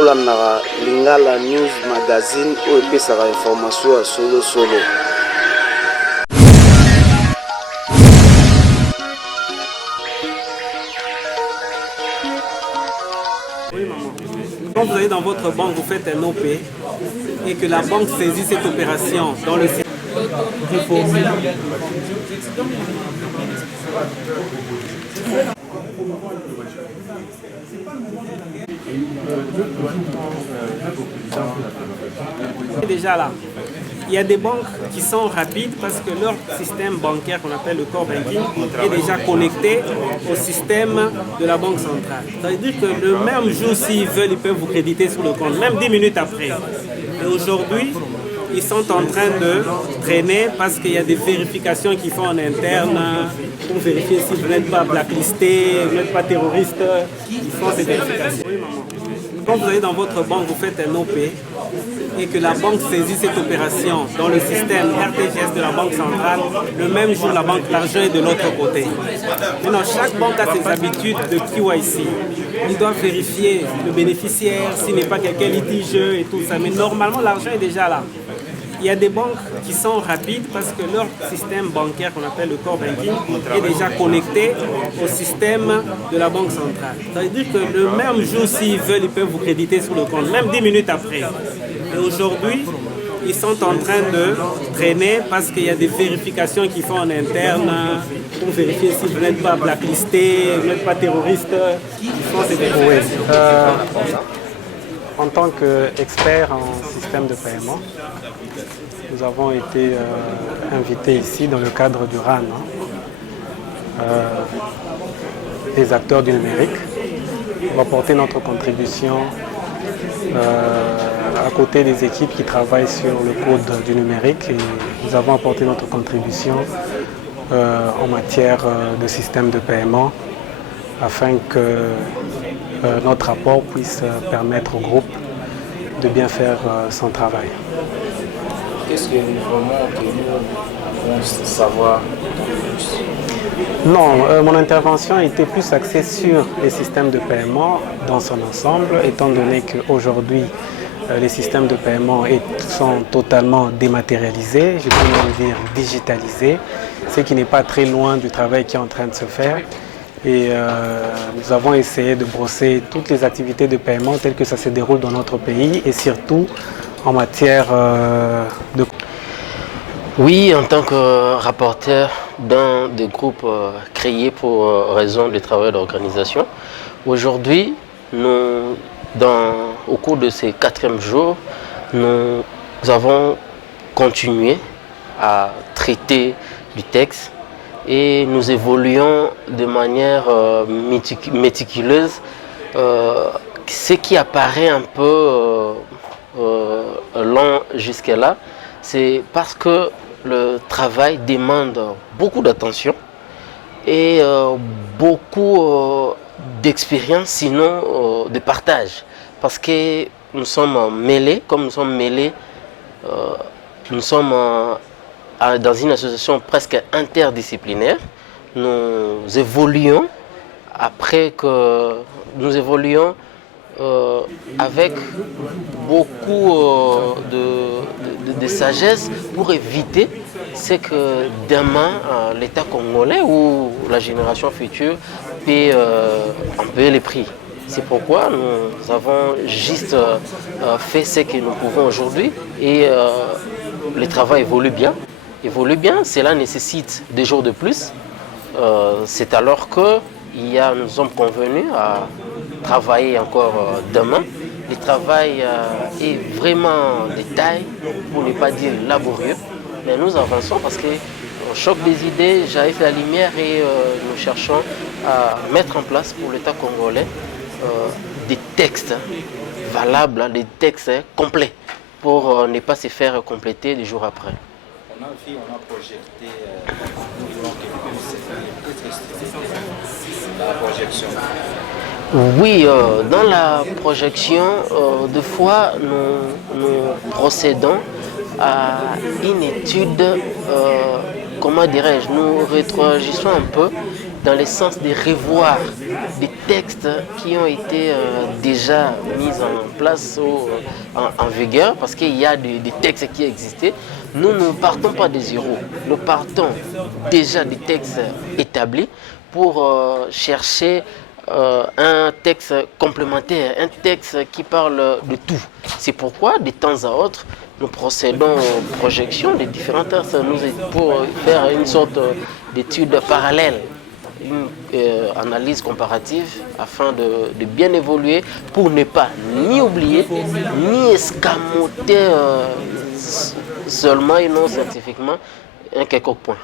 bolandaka Lingala News Magazine oyo epesaka information ya solo solo. Oui, maman. Quand vous allez dans votre banque, vous faites un OP et que la banque saisit cette opération dans le système. Déjà là, il y a des banques qui sont rapides parce que leur système bancaire qu'on appelle le core banking est déjà connecté au système de la banque centrale. Ça veut dire que le même jour, s'ils veulent, ils peuvent vous créditer sur le compte, même 10 minutes après. Et aujourd'hui, ils sont en train de traîner parce qu'il y a des vérifications qu'ils font en interne pour vérifier si vous n'êtes pas blacklisté, vous n'êtes pas terroriste. Ils font ces vérifications. Oui, maman. Quand vous allez dans votre banque, vous faites un OP et que la banque saisit cette opération dans le système RTGS de la banque centrale, le même jour, l'argent est de l'autre côté. Maintenant, chaque banque a ses habitudes de KYC. Ils doivent vérifier le bénéficiaire, s'il n'est pas quelqu'un litigieux et tout ça. Mais normalement, l'argent est déjà là. Il y a des banques qui sont rapides parce que leur système bancaire qu'on appelle le core banking est déjà connecté au système de la banque centrale. Ça veut dire que le même jour, s'ils veulent, ils peuvent vous créditer sur le compte, même 10 minutes après. Et aujourd'hui, ils sont en train de traîner parce qu'il y a des vérifications qu'ils font en interne pour vérifier si vous n'êtes pas blacklisté, vous n'êtes pas terroriste. Ils font ces vérifications. En tant qu'expert en système de paiement, nous avons été invités ici dans le cadre du RAN, des acteurs du numérique. On va porter notre contribution à côté des équipes qui travaillent sur le code du numérique et nous avons apporté notre contribution en matière de système de paiement afin que notre rapport puisse permettre au groupe de bien faire son travail. Qu'est-ce que vraiment que nous devons savoir plus? Non, mon intervention était plus axée sur les systèmes de paiement dans son ensemble, étant donné qu'aujourd'hui, les systèmes de paiement sont totalement dématérialisés, je peux même dire digitalisés, ce qui n'est pas très loin du travail qui est en train de se faire. Et nous avons essayé de brosser toutes les activités de paiement telles que ça se déroule dans notre pays et surtout en matière de... Oui, en tant que rapporteur d'un des groupes créés pour raison de travail d'organisation, aujourd'hui, au cours de ces 4e jours, nous avons continué à traiter du texte et nous évoluons de manière méticuleuse, ce qui apparaît un peu lent jusque-là, c'est parce que le travail demande beaucoup d'attention et beaucoup d'expérience, sinon de partage. Parce que nous sommes mêlés, comme nous sommes mêlés, nous sommes dans une association presque interdisciplinaire. Nous évoluons avec beaucoup de sagesse pour éviter ce que demain l'État congolais ou la génération future paie un peu les prix. C'est pourquoi nous avons juste fait ce que nous pouvons aujourd'hui et le travail évolue bien. Cela nécessite des jours de plus. C'est alors que nous sommes convenus à travailler encore demain. Le travail est vraiment détail, pour ne pas dire laborieux, mais nous avançons parce qu'on choque des idées, j'arrive à la lumière et nous cherchons à mettre en place pour l'État congolais des textes valables, des textes complets pour ne pas se faire compléter des jours après. On a projeté la projection. Oui, dans la projection, deux fois, nous procédons à une étude, comment dirais-je, nous rétroagissons un peu dans le sens de revoir des textes qui ont été déjà mis en place ou en vigueur, parce qu'il y a des textes qui existaient. Nous ne partons pas de zéro, nous partons déjà des textes établis pour chercher un texte complémentaire, un texte qui parle de tout. C'est pourquoi, de temps à autre, nous procédons aux projections des différents textes pour faire une sorte d'étude parallèle, une analyse comparative afin de bien évoluer pour ne pas ni oublier, ni escamoter seulement et non scientifiquement un quelconque point.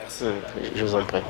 Merci. Je vous en prie.